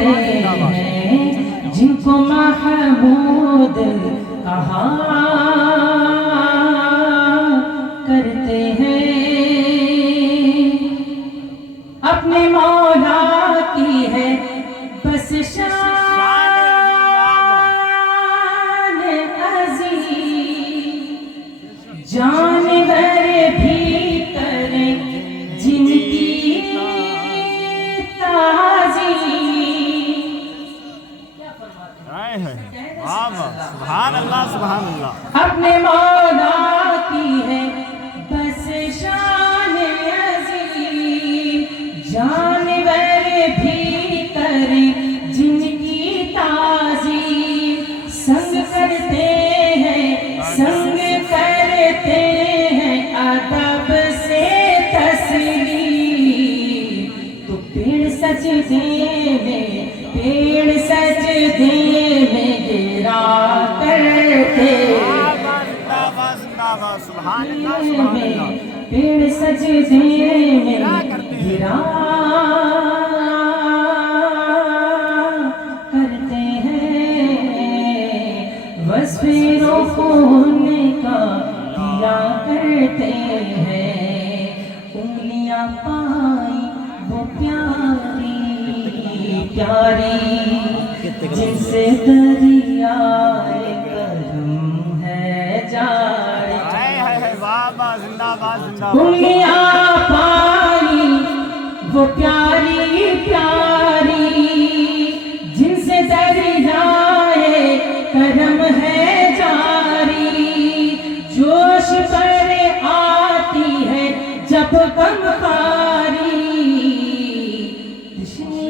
کرتے ہیں جن کو محمود کہا کرتے ہیں، اپنے مولا کی ہے بس شان عظیم، جانور بھی کریں جن کی تعظیم۔ سبحان اللہ سبحان اللہ۔ اپنے مولا کی ہے بس شان عظیم، جانور بھی کریں جن کی تعظیم، سنگ کرتے ہیں سنگ کرتے ہیں ادب سے تسلیم، تو پیڑ سجدے میں گرا کرتے، سبحان اللہ سبحان اللہ۔ پیڑ سجدے میں گرا کرتے ہیں، وصف رخون کا دیا کرتے ہیں، انگلیاں پائیں وہ پیاری پیاری جن سے دریائے کرم ہے جاری، انگلیاں پائی وہ پیاری پیاری جن سے دریائے کرم ہے جاری، جوش پر آتی ہے جب غمخواری، تشنے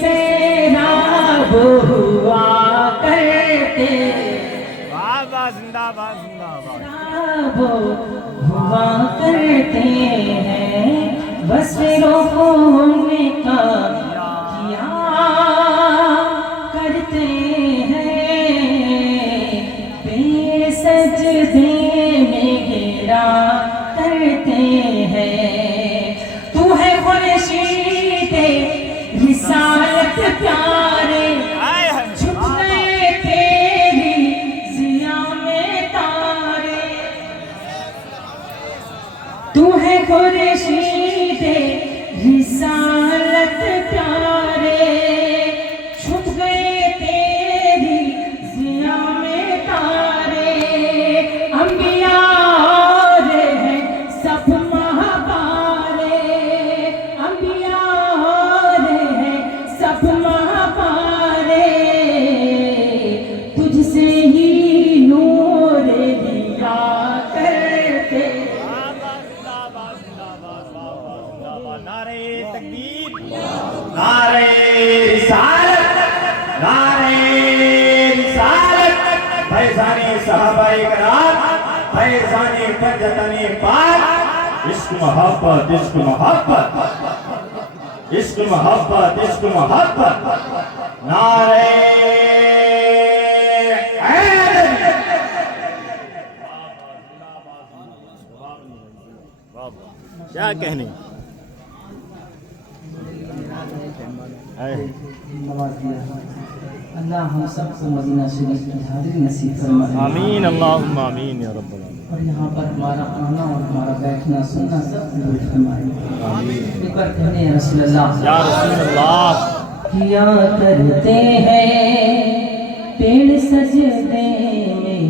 سیراب ہوا کرتے، زندہ باد زندہ باد۔ سیراب ہوا کرتے ہیں، بس رخون کا کیا کرتے ہیں، پیڑ سجدے میں گرا کرتے ہیں، تو ہے خورشید رسالت پیارے، جھک گئے تیری ضیا میں تارے، تو ہے خورشید رسالت پیارے، جھک گئے تیری ضیا میں تارے، انبیاء اور ہیں سب مہپارے، انبیاء اور ہیں سب مہپارے، تجھ سے ہی نور لیا کرتے، نعرے تکبیر، نعرے رسالت، نعرے رسالت، فیضان صحابہ کرام، فیضان فجتن پاک، عشق محبت عشق محبت عشق محبت عشق محبت، نعرے کیا کہنے۔ اللہ ہم سب کو مدینہ شریف کی حاضری نصیب فرمائے، آمین اللہم آمین یا رب العالمین۔ اور یہاں پر ہمارا آنا اور ہمارا بیٹھنا سننا سب قبول فرمائے۔ ایک بار کہنے یا رسول اللہ، یا رسول اللہ، کیا کرتے ہیں پیڑ سجدے میں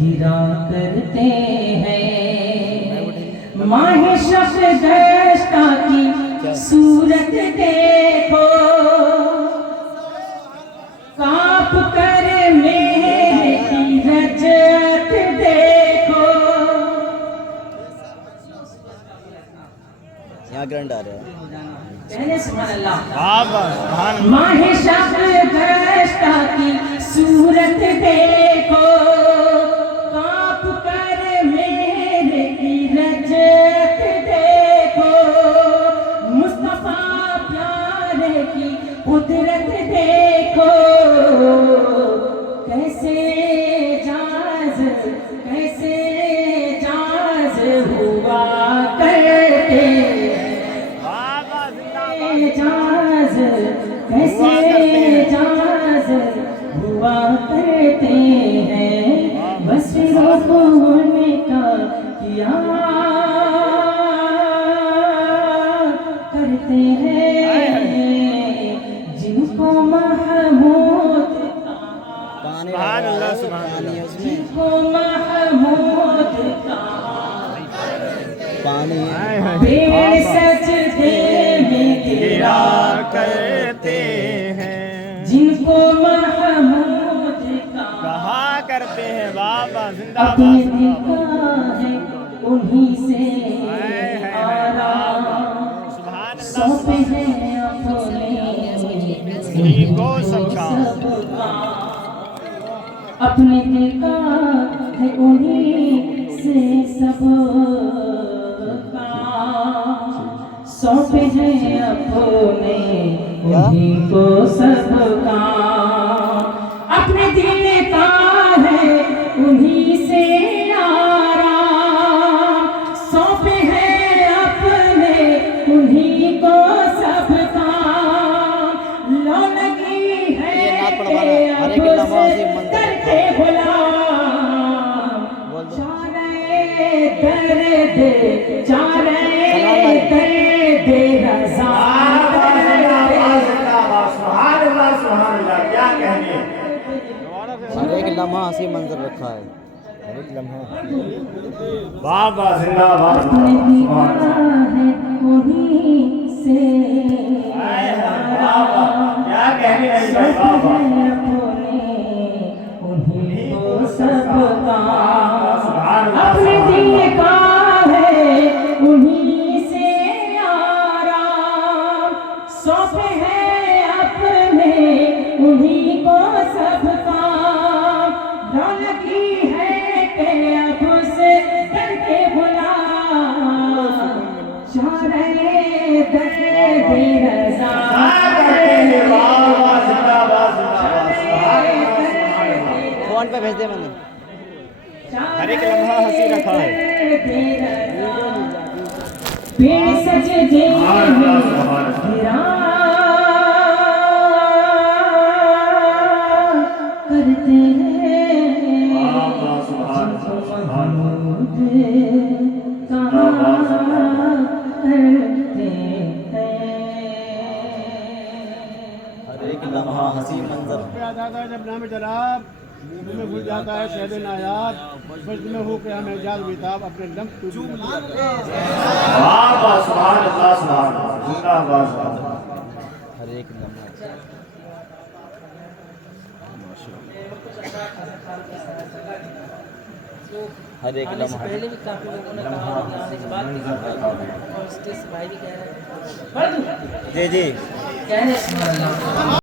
گرا کرتے ہیں، ماہ شب گشتہ کی صورت دیکھو، کانپ کر میرے کی رجعت دیکھو، یہاں گرنڈ آ رہا ہے۔ کہنے سبحان اللہ، سبحان اللہ۔ ماہ شب گشتہ کی صورت دیکھو، کانپ کر میرے کی رجعت دیکھو، مصطفیٰ پیارے کی قدرت دیکھو، کیسے جاز ہوا کرتے اعجاز کیسے اعجاز ہوا کرتے ہیں بس ہونے کا کیا کرتے ہیں جن کو محمود سبحان اللہ سبحان اللہ جن کو محمود پیڑ سجدے میں گرا کرتے ہیں جن کو محمود کہا کرتے ہیں بابا زندہ اپنے باد دل کا ہے انہی سے آرام سبحان اللہ سونپے ہیں اپنے انہی کو سب کا اپنے دل کا ہے انہی سے سب سونپے ہیں اپنے انہی کو سب کا اپنے دل کا ہے انہی سے آرام سونپے ہیں اپنے انہی کو سب کا لو لگی ہے اب سے کر کے غلام چارے درد رضا سبحان اللہ سبحان اللہ کیا کہنے ہر ایک لمحہ ہنسی منظر رکھا ہے بابا زندہ باد اپنے دیوانہ ہے انہی سے کیا کہنے اپنے انہی کو سب کا اپنے دل کا ہے انہی سے آرام سونپے ہیں اپنے انہی کو سب کا لو لگی ہے کہ اب سے کر کے غلام چارے درد رضا فون پہ بھیج دے میں نے ہر ایک لمحہ ہنسی رکھا ہے پیڑ سجدے میں گرا کرتے ہیں محمود کہا کرتے ہیں ہر ایک لمحہ ہنسی منظر یاد آتا ہے جب نام جناب منہ میں گھل جاتا ہے شہد نایاب بس میں ہو کے ہمیں اعجاز بیتاب اپنے لمب ٹوٹ بابا سبحان اللہ سبحان اللہ زندہ باد ہر ایک لمحہ ہر ایک لمحہ پہلے بھی کافی لوگوں نے کہا کہ آنے کے بعد بھی کہا اور اس کے سپاہی بھی کہہ رہے ہیں جی جی کہہ رہے ہیں سبحان اللہ